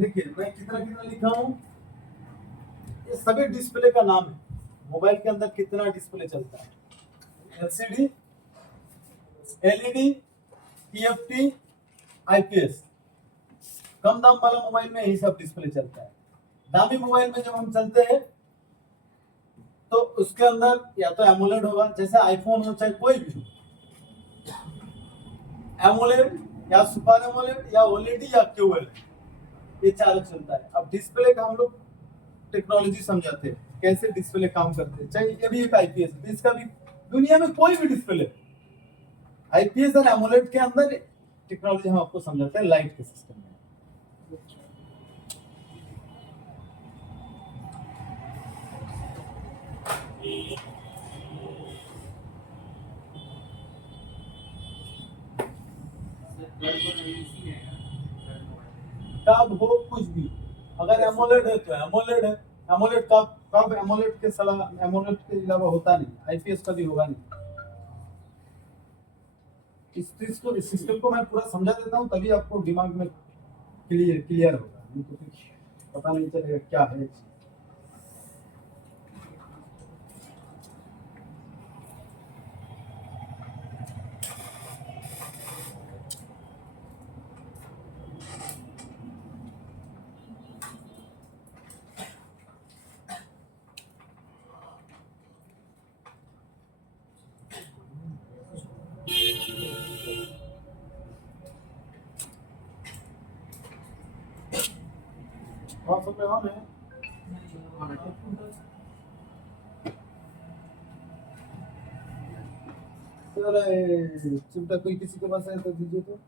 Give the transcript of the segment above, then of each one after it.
देखिए मैं कितना कितना लिखा हूँ, ये सभी डिस्प्ले का नाम है। मोबाइल के अंदर कितना डिस्प्ले चलता है? LCD, LED, TFT, IPS. कम दाम वाला मोबाइल में यही सब डिस्प्ले चलता है। दामी मोबाइल में जब हम चलते हैं तो उसके अंदर या तो एमोलेड होगा, जैसे आईफोन हो चाहे कोई भी, एमोलेड या सुपर एमोलेड या ओएलईडी या क्यूएलईडी, ये चारों चलता है। अब डिस्प्ले का हम लोग टेक्नोलॉजी समझाते हैं, कैसे डिस्प्ले काम करते हैं। चाहे ये भी एक आईपीएस है, इसका भी दुनिया में कोई भी डिस्प्ले, आईपीएस और एमोलेड के अंदर टेक्नोलॉजी हम आपको समझाते हैं लाइट के सिस्टम में। कब हो कुछ भी, अगर एमोलेड है तो एमोलेड है। एमोलेड कब कब एमोलेड के एमोलेड के अलावा होता नहीं, आईपीएस कभी होगा नहीं। इस सिस्टम को मैं पूरा समझा देता हूँ, तभी आपको दिमाग में क्लियर होगा, नहीं तो कुछ पता नहीं चलेगा क्या है। बहुत सब ऑन है। चिमटा कोई किसी के पास है तो दीजिए तो।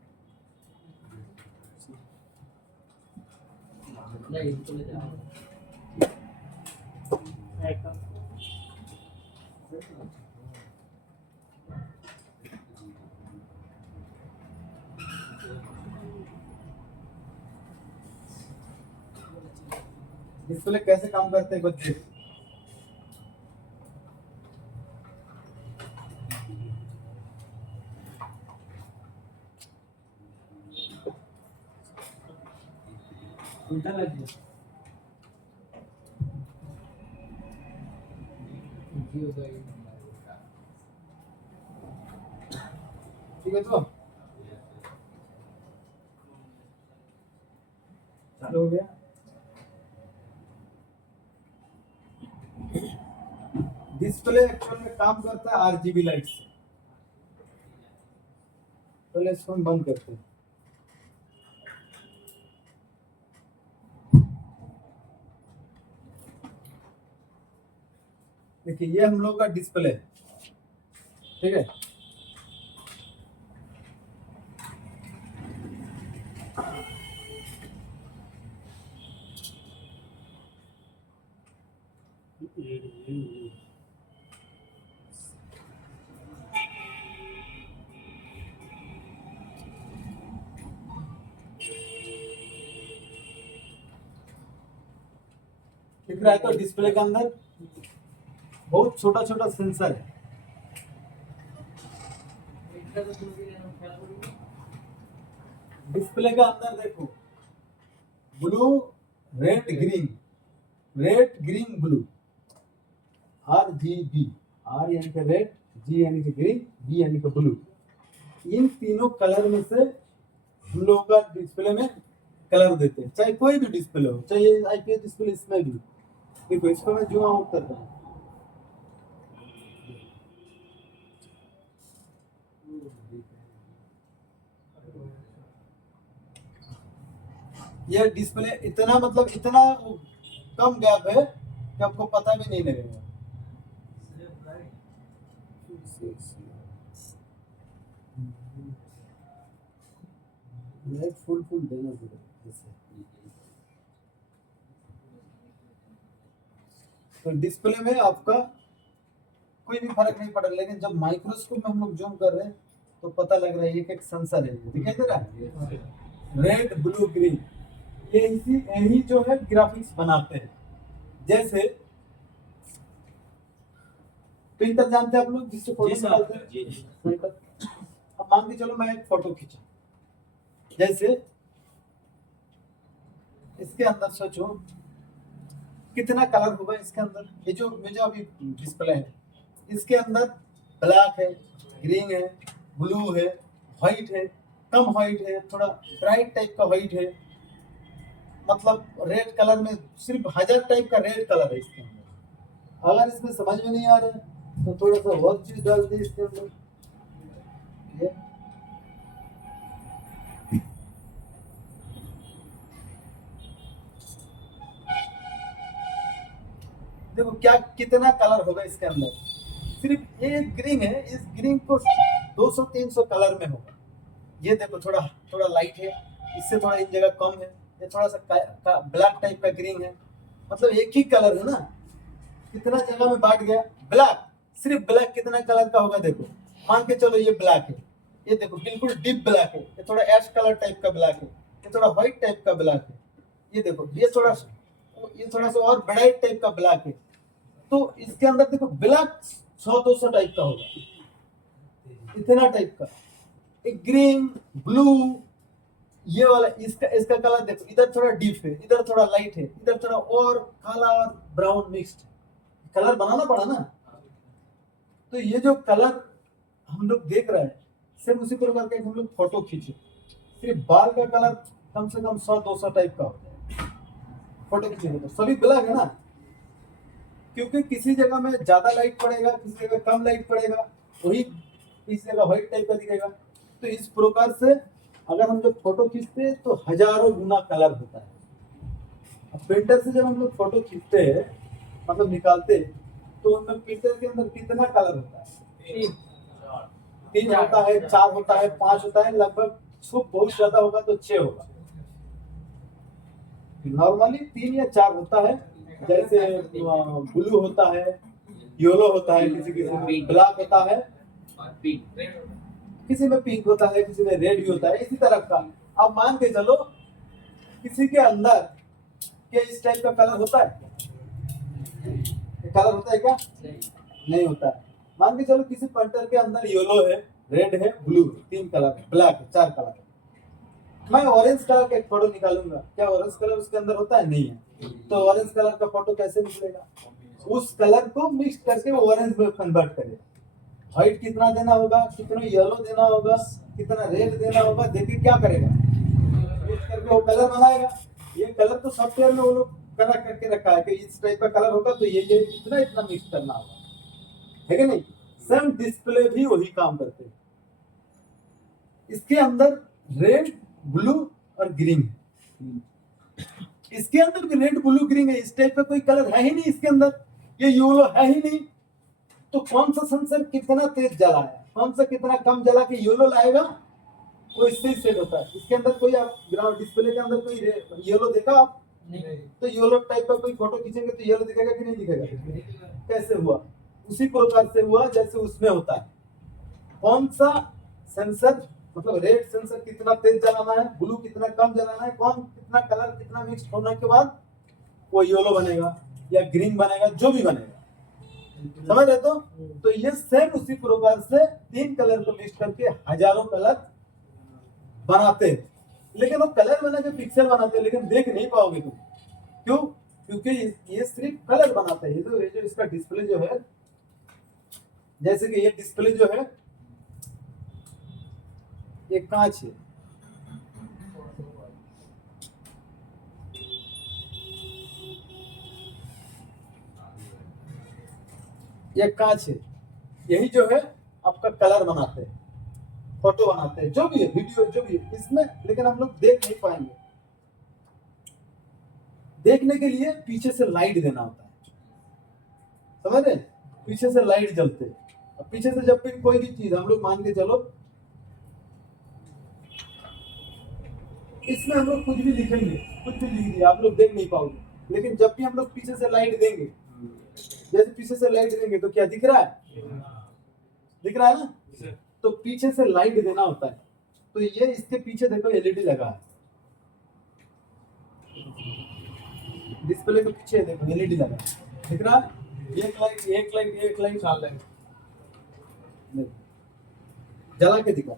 डिस्प्ले कैसे काम करते हैं बच्चे? उल्टा लग गया। ठीक है तो चालू हो गया। डिस्प्ले एक्चुअल में काम करता है आरजीबी लाइट से। पहले इसको हम बंद करते हैं। देखिए ये हम लोग का डिस्प्ले है, ठीक है। दिख रहा है तो डिस्प्ले के अंदर बहुत छोटा छोटा सेंसर है। डिस्प्ले का अंदर देखो, blue red green, red green blue, RGB, R यानी कि रेड, G यानी कि ग्रीन, B यानी कि ब्लू। इन तीनों कलर में से हम लोग का डिस्प्ले में कलर देते हैं, चाहे कोई भी डिस्प्ले हो, चाहे IPS डिस्प्ले इसमें भी। देखो इसको मैं जूम आउट करता हूँ, ये डिस्प्ले इतना मतलब इतना कम गैप है कि आपको पता भी नहीं लगेगा। लाइट फुल देना पड़ेगा ऐसे। तो डिस्प्ले में आपका कोई भी फर्क नहीं पड़ रहा, लेकिन जब माइक्रोस्कोप में हम लोग जूम कर रहे हैं तो पता लग रहा है ये एक सेंसर है, दिखाई दे रहा है रेड ब्लू ग्रीन। यही जो है ग्राफिक्स बनाते हैं। जैसे प्रिंटर जानते हैं आप लोग, जिससे फोटो निकालते हैं। अब मान के चलो मैं एक फोटो खींचा, जैसे इसके अंदर सोचो कितना कलर होगा इसके अंदर। ये जो अभी डिस्प्ले है इसके अंदर ब्लैक है, ग्रीन है, ब्लू है, व्हाइट है, कम व्हाइट है, थोड़ा ब्राइट टाइप का व्हाइट है, मतलब रेड कलर में सिर्फ 1000 टाइप का रेड कलर है इसके अंदर। अगर इसमें समझ में नहीं आ रहा है तो थोड़ा सा और चीज डाल दी इसके अंदर। देखो क्या कितना कलर होगा इसके अंदर। सिर्फ ये ग्रीन है, इस ग्रीन को 200-300 कलर में होगा। ये देखो थोड़ा थोड़ा लाइट है, इससे थोड़ा इन जगह कम है, ये थोड़ा सा ब्लैक टाइप का ग्रीन है, मतलब एक ही कलर है ना, कितना जगह में बांट गया। ब्लैक, सिर्फ ब्लैक कितना कलर का होगा देखो, मान के चलो ये ब्लैक है, ये देखो बिल्कुल डीप ब्लैक है, ये थोड़ा ऐश कलर टाइप का ब्लैक है, ये थोड़ा व्हाइट टाइप का ब्लैक है, ये देखो ये थोड़ा सा और ब्राइट टाइप का ब्लैक है। तो इसके अंदर देखो ब्लैक 100-200 टाइप का होगा, इतना टाइप का। एक ग्रीन ब्लू ये वाला, इसका कलर देखो, इधर थोड़ा डीप है, इधर थोड़ा लाइट है, इधर थोड़ा और काला और ब्राउन मिक्स्ड कलर बनाना पड़ा ना। तो ये जो कलर हम लोग देख रहे हैं सिर्फ उसी प्रकार का हम लोग फोटो खींचे, सिर्फ बाल का कलर कम से कम 100-200 टाइप का होता है फोटो खींचेंगे तो। सभी ब्लैक है ना, क्योंकि किसी जगह में ज्यादा लाइट पड़ेगा, किसी जगह कम लाइट पड़ेगा, वही किसी जगह व्हाइट टाइप का दिखेगा। तो इस प्रकार से अगर हम लोग फोटो खींचते हैं तो हजारों गुना कलर होता है। अब प्रिंटर से जब हम लोग फोटो खींचते हैं मतलब निकालते हैं तो उनमें प्रिंटर के अंदर कितना कलर होता है? 3 होता है, 4 होता है, 5 होता है, लगभग बहुत ज्यादा होगा तो 6 होगा। नॉर्मली 3 या 4 होता है, जैसे ब्लू होता है, येलो होता है, किसी में ब्लैक होता है, किसी में पिंक होता है, किसी में रेड भी होता है, इसी तरह का। अब मान के चलो किसी के अंदर क्या इस टाइप का कलर होता है? कलर होता है क्या? नहीं होता है। मान के चलो किसी प्रिंटर के अंदर येलो है, रेड है, ब्लू, 3 कलर है, ब्लैक है, 4 कलर है। मैं ऑरेंज कलर का एक फोटो निकालूंगा, क्या ऑरेंज कलर उसके अंदर होता है? नहीं है। तो ऑरेंज कलर का फोटो कैसे निकलेगा? उस कलर को मिक्स करके वो ऑरेंज में कन्वर्ट करेगा। व्हाइट कितना देना होगा, कितना येलो देना होगा, कितना रेड देना होगा, देखिए क्या करेगा, मिक्स करके वो कलर बनाएगा। ये कलर तो सॉफ्टवेयर में वो लोग कलर करके रखा है कि इस टाइप का कलर होगा तो ये इतना इतना मिक्स करना होगा, है कि नहीं? सेम डिस्प्ले भी वही काम करते हैं। इसके अंदर रेड, ब्लू और ग्रीन, इसके अंदर भी रेड, ब्लू, ग्रीन है। इस टाइप का कोई कलर है ही नहीं इसके अंदर, ये येलो है ही नहीं। तो कौन सा सेंसर कितना तेज जला है, कौन सा कितना कम जला के येलो लाएगा, वो इससे ही सेट होता है। इसके अंदर कोई आप ग्राउंड डिस्प्ले के अंदर कोई येलो देखा आप? नहीं। तो येलो टाइप का कोई फोटो खींचेंगे तो येलो दिखेगा कि नहीं दिखेगा? कैसे हुआ? उसी प्रकार से हुआ जैसे उसमें होता है। कौन सा सेंसर मतलब रेड सेंसर कितना तेज जलाना है, ब्लू कितना कम जलाना है, कौन कितना कलर कितना मिक्स होने के बाद वो येलो बनेगा या ग्रीन बनेगा, जो भी बनेगा। समझ रहे तो ये सेम उसी प्रकार से 3 कलर को मिक्स करके हजारों कलर बनाते हैं, लेकिन वो कलर बना के पिक्सल बनाते हैं, लेकिन देख नहीं पाओगे तुम। क्यों? क्योंकि ये सिर्फ कलर बनाता है। ये जो इसका डिस्प्ले जो है, जैसे कि ये डिस्प्ले जो है ये कांच है, ये कांच है, यही जो है आपका कलर बनाते हैं, फोटो बनाते हैं, जो भी है, वीडियो जो भी है इसमें, लेकिन हम लोग देख नहीं पाएंगे। देखने के लिए पीछे से लाइट देना होता है, समझ रहे? पीछे से लाइट जलते हैं। अब पीछे से जब भी कोई भी चीज हम लोग मान के चलो, इसमें हम लोग कुछ भी लिखेंगे, कुछ भी लिख दिया, आप लोग देख नहीं पाओगे, लेकिन जब भी हम लोग पीछे से लाइट देंगे, जैसे पीछे से लाइट देंगे तो क्या दिख रहा है? दिख रहा है ना? तो पीछे से लाइट देना होता है। तो ये इसके पीछे देखो एलईडी लगा है, डिस्प्ले के पीछे देखो एलईडी लगा है, दिख रहा है? एक लाइट, एक लाइट, एक लाइट, 4 लाइट जला के दिखा।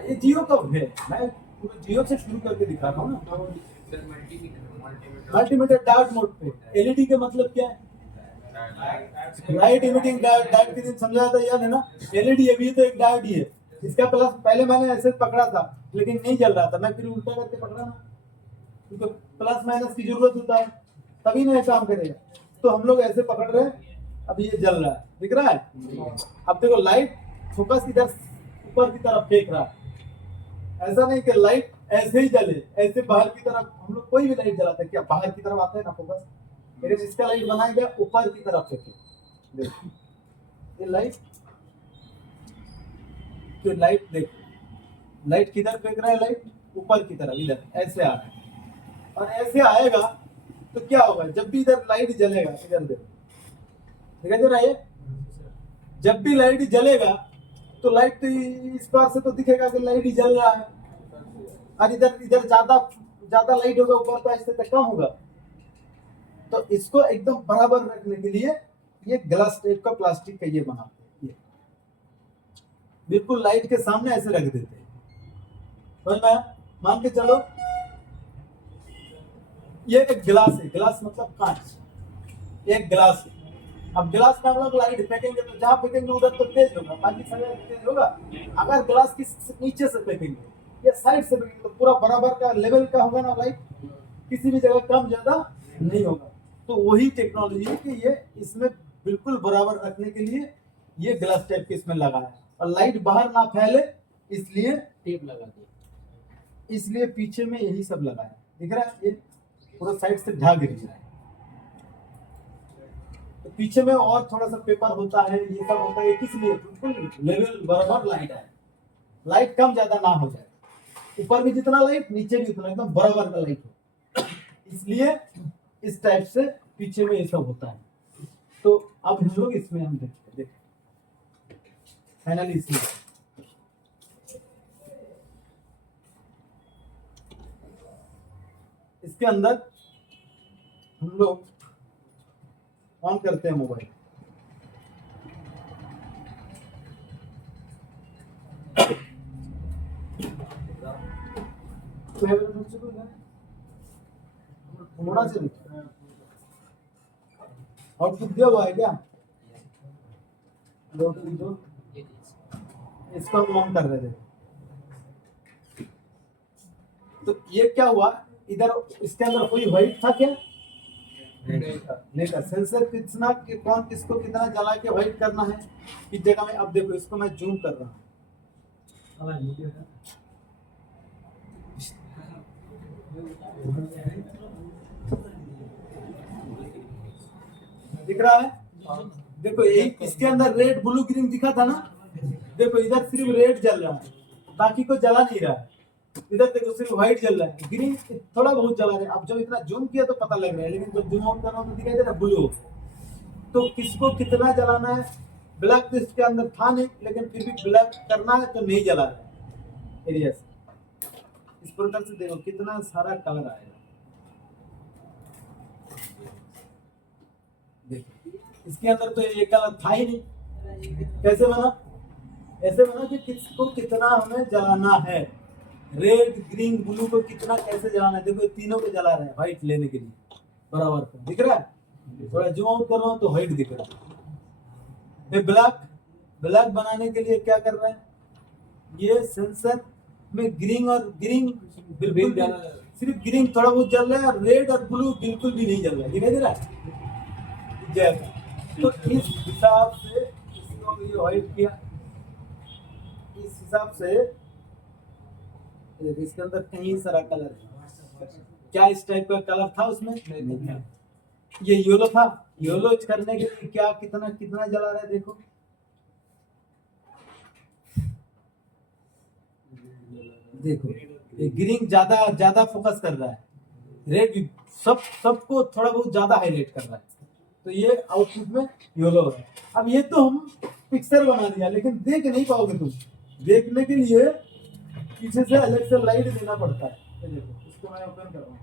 ये जियो का है, मैं पूरा जियो से शुरू करके दिखा रहा हूँ ना। मल्टीमीटर डार्क मोड पे एलईडी का मतलब क्या है? लाइट इमिटिंग डायोड के दिन समझाया था, याद है ना? एलईडी अभी तो एक डायोड ही है, इसका प्लस पहले मैंने ऐसे पकड़ा था लेकिन नहीं जल रहा था, मैं फिर उल्टा करके पकड़ा ना, क्योंकि प्लस माइनस की जरूरत होता है तभी ना ये काम करेगा। तो हम लोग ऐसे पकड़ रहे हैं, अभी ये जल रहा है, दिख रहा है? अब देखो लाइट फोकस इधर ऊपर की तरफ फेंक रहा है, ऐसा नहीं कि लाइट ऐसे ही जले, ऐसे बाहर की तरफ हम लोग कोई भी लाइट जलाते हैं क्या बाहर की तरफ आता है ना फोकस, लेकिन इसका लाइट बनाया गया ऊपर की तरफ फेंके। देखो ये लाइट, तो लाइट देखो, लाइट किधर फेंक रहा है? लाइट ऊपर की तरफ, इधर ऐसे आ रहा है, और ऐसे आएगा तो क्या होगा? जब भी इधर लाइट जलेगा, इधर देखो, दिखाई दे रहा है? जब भी लाइट जलेगा तो लाइट इस पार से तो दिखेगा कि लाइट ही जल रहा है, और इधर इधर ज्यादा ज्यादा लाइट होगा, ऊपर तो ऐसे तक कम होगा। तो इसको एकदम बराबर रखने के लिए ये ग्लास टाइप का प्लास्टिक का ये बनाते हैं, बिल्कुल लाइट के सामने ऐसे रख देते हैं। समझ में आया? मान के चलो ये एक गिलास है, गिलास मतलब कांच, एक गिलास है। अब गिलास में हम लोग लाइट फेंकेंगे तो जहां फेंकेंगे उधर तो तेज होगा, बाकी समय तेज होगा। अगर गिलास की नीचे से फेंकेंगे या साइड से फेंकेंगे तो पूरा बराबर का लेवल का होगा ना, लाइट किसी भी जगह कम ज्यादा नहीं होगा। तो वही टेक्नोलॉजी है कि ये इसमें बिल्कुल बराबर रखने के लिए ये ग्लास टाइप के इसमें लगा है, और लाइट बाहर ना फैले इसलिए टेप लगा दिया, इसलिए पीछे में यही सब लगा है, दिख रहा है? ये पूरा साइड से ढक गया है, तो पीछे में और थोड़ा सा पेपर होता है, ये सब होता है, किस लिए? बिल्कुल लेवल बराबर लाइट है, लाइट कम ज्यादा ना हो जाए, ऊपर भी जितना लाइट नीचे भी उतना एकदम बराबर का लाइट हो, इसलिए इस टाइप से पीछे में ये सब होता है। तो अब हम लोग इसमें हम देखते फाइनली इसमें इसके अंदर हम लोग ऑन करते हैं मोबाइल, होना चाहिए। आउटपुट दिया हुआ है क्या? इसको हम ऑन कर रहे थे, तो ये क्या हुआ? इधर इसके अंदर कोई व्हाइट था क्या? नहीं था। सेंसर कितना कि कौन किसको कितना जला के व्हाइट करना है इस जगह में। अब देखो इसको मैं जूम कर रहा हूँ, दिख रहा है? देखो एक इसके अंदर रेड ब्लू ग्रीन दिखा था ना, देखो इधर सिर्फ रेड जल रहा है, बाकी को जला नहीं रहा है। इधर देखो सिर्फ व्हाइट जल रहा है, ग्रीन थोड़ा बहुत जला रहा है। अब जब इतना जूम किया तो पता लग रहा है, लेकिन जब जूम आउट कर रहा हूं तो दिखाई दे रहा है ब्लू। तो किसको कितना जलाना है? ब्लैक तो इसके अंदर था नहीं, लेकिन फिर भी ब्लैक करना है तो नहीं जला रहा है एरिया से। इस प्रकार से देखो कितना सारा कलर आएगा। देखो इसके अंदर तो ये कलर था ही नहीं, कैसे बना? ऐसे बना कि किसको कितना हमें जलाना है, रेड ग्रीन ब्लू को कितना कैसे जलाना है। देखो तीनों को जला रहे हैं व्हाइट लेने के लिए, बराबर का दिख रहा है। थोड़ा जूम आउट कर रहा हूं तो व्हाइट दिख रहा है। ये ब्लैक, ब्लैक बनाने के लिए क्या कर रहे हैं? ये सेंसर में ग्रीन और ग्रीन बिल्कुल सिर्फ ग्रीन थोड़ा बहुत जल रहा है, और रेड और ब्लू बिल्कुल भी नहीं जल रहा है, दिखाई दे रहा है। तो इस हिसाब से इसको ये व्हाइट किया, इस हिसाब से इसके अंदर कहीं सारा कलर है। क्या इस टाइप का कलर था उसमें? नहीं था। ये येलो था, येलो करने के लिए क्या कितना कितना जला रहा है देखो। देखो ये ग्रीन ज्यादा ज्यादा फोकस कर रहा है, रेड भी सबको थोड़ा बहुत ज्यादा हाईलाइट कर रहा है, तो ये आउटपुट में येलो है। अब ये तो हम पिक्चर बना दिया, लेकिन देख नहीं पाओगे तुम। देखने के लिए पीछे से अलग से लाइट देना पड़ता है। ये देखो इसको मैं ओपन कर रहा हूँ।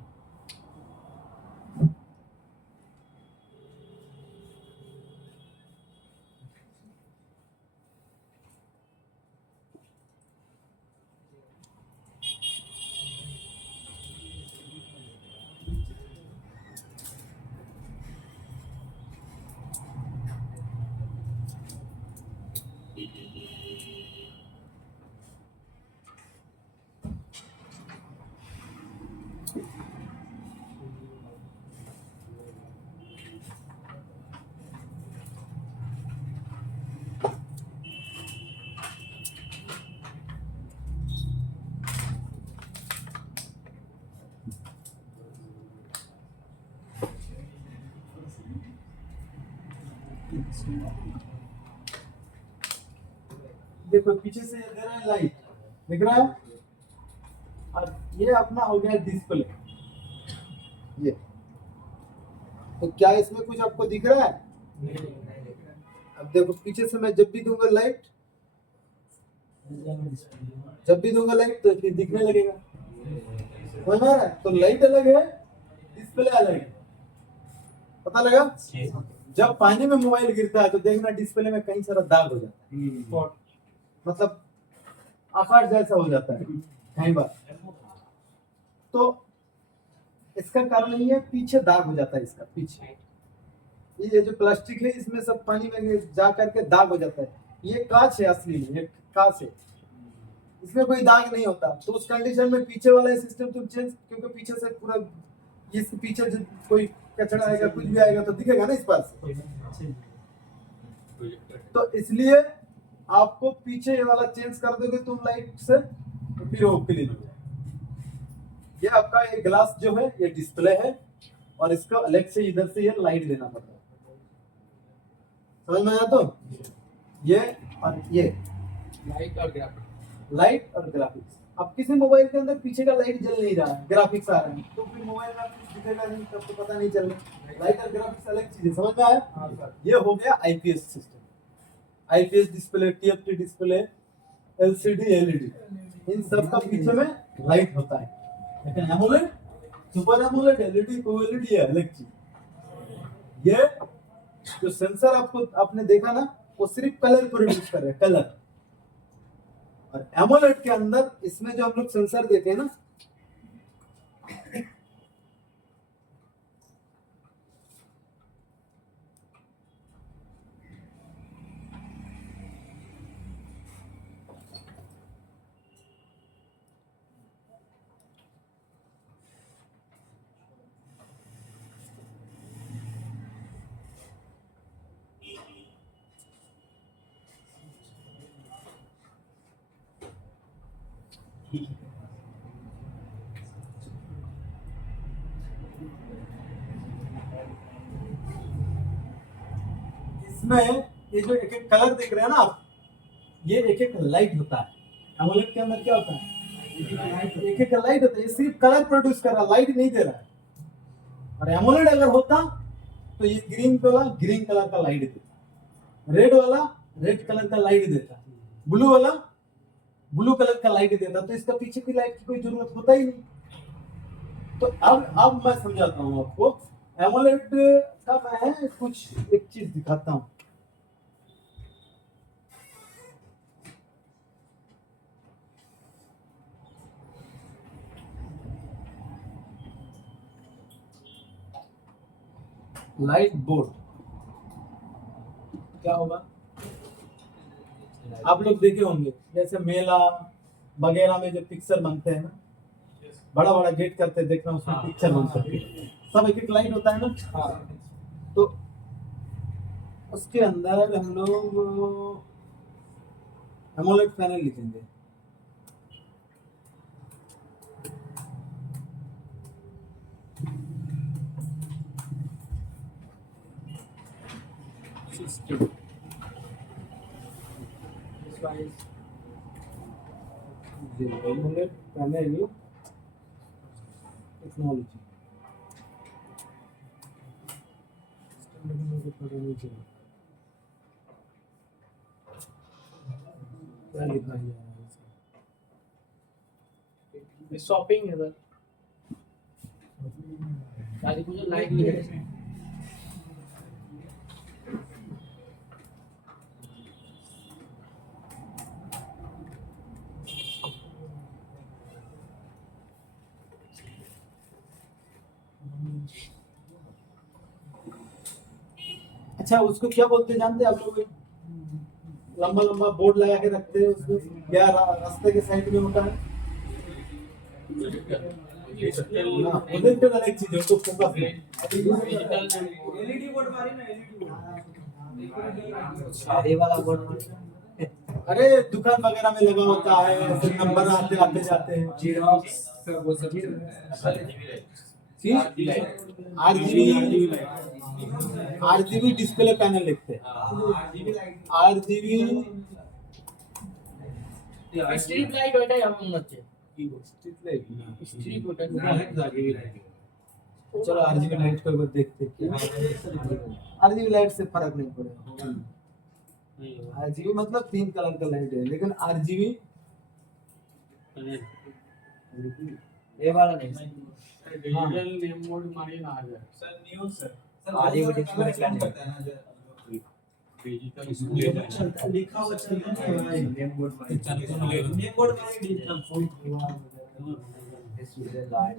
देखो पीछे से दे रहा है लाइट, दिख रहा है। और ये अपना हो गया डिस्प्ले। ये तो क्या इसमें कुछ आपको दिख रहा है? अब देखो पीछे से मैं जब भी दूंगा लाइट, जब भी दूंगा लाइट तो फिर दिखने लगेगा, समझ में आ रहा है? तो लाइट अलग है, डिस्प्ले अलग है, पता लगा? जब पानी में मोबाइल गिरता है तो देखना डिस्प्ले में कई सारा दाग हो जाता है, मतलब आकार जैसा हो जाता है कई बार। तो इसका कारण ये है, पीछे दाग हो जाता है इसका पीछे। ये जो प्लास्टिक है इसमें सब पानी में जा करके दाग हो जाता है। ये कांच है, असली में ये कांच है, इसमें कोई दाग नहीं होता। तो उस कंडीशन में पीछे वाला सिस्टम तुम चेंज, क्योंकि पीछे से पूरा इसके पीछे जो कोई कचरा आएगा कुछ भी आएगा तो दिखेगा ना इस पास से। तो इसलिए आपको पीछे ये वाला चेंज कर दोगे तुम लाइट से तो फिर वो क्लीन हो जाएगा। ये आपका ये ग्लास जो है ये डिस्प्ले है, और इसका अलग से इधर से ये लाइट देना पड़ता है, समझ में आया? तो ये और ये लाइट और ग्राफिक्स। अब किसी मोबाइल के अंदर पीछे का लाइट जल नहीं रहा है, ग्राफिक्स आ रहा है, तो फिर मोबाइल में कुछ दिखेगा नहीं, तब तो पता नहीं चल रहा। लाइट और ग्राफिक्स अलग चीज है, समझ में आया? ये हो गया IPS system, IPS display, TFT display, LCD, LED, इन सब का पीछे में लाइट होता है। लेकिन AMOLED, super AMOLED, LED, QLED ये अलग चीज। ये जो सेंसर आपको आपने देखा ना, वो सिर्फ कलर प्रोड्यूस कर रहे हैं, कलर। और एमोलेड के अंदर इसमें जो हम लोग सेंसर देते हैं ना, इसमें ये जो एक एक कलर देख रहे हैं ना आप, ये एक एक लाइट होता है। एमोलेड के अंदर क्या होता है? एक एक लाइट होता है, ये सिर्फ कलर प्रोड्यूस कर रहा है, लाइट नहीं दे रहा है। और एमोलेड अगर होता तो ये ग्रीन वाला ग्रीन कलर का लाइट देता, रेड वाला रेड कलर का लाइट देता, ब्लू वाला ब्लू कलर का लाइट देता, तो इसका पीछे की लाइट की कोई जरूरत होता ही नहीं। तो अब मैं समझाता हूँ आपको एमोलेड का। मैं कुछ एक चीज दिखाता हूँ। लाइट बोर्ड क्या होगा, आप लोग देखे होंगे जैसे मेला वगैरह में जो पिक्चर बनते हैं ना, बड़ा बड़ा गेट करते हैं, देखना उसमें पिक्चर बनता है, सब एक एक लाइट होता है ना। तो उसके अंदर हम लोग एमोलेड पैनल लिखेंगे। एमोलेड पैनल टेक्नोलॉजी क्या लिखा है शॉपिंग है सर, शादी को जो लाइट नहीं है। अच्छा उसको क्या बोलते हैं जानते हैं आप लोग? लंबा लंबा बोर्ड लगा के रखते हैं उसको, या रास्ते के साइड में होता है। प्रोजेक्टर अलग चीज है, उसको फोकस नहीं। एलईडी बोर्ड मारी ना, ये वाला बोर्ड अरे दुकान वगैरह में लगा होता है, ऐसे नंबर आते आते जाते हैं। जीरोक्स वो सब आरजीबी डिस्प्ले पैनल लिखते हैं, आरजीबी স্ট্রিপ লাইট ওইটাই আমার হচ্ছে स्ट्रीट लाइट। স্ট্রিপ ওটা चलो आरजीबी लाइट को एक बार देखते हैं। आरजीबी लाइट से फर्क नहीं पड़ेगा। आरजीबी मतलब 3 कलर का लाइट है, लेकिन आरजीबी ये वाला नहीं डिजिटल नेम मोड मारिए ना आ जाए sir news sir RGB display panel digital लिखा हुआ चलता है नेम बोर्ड नेम बोर्ड का digital this is a light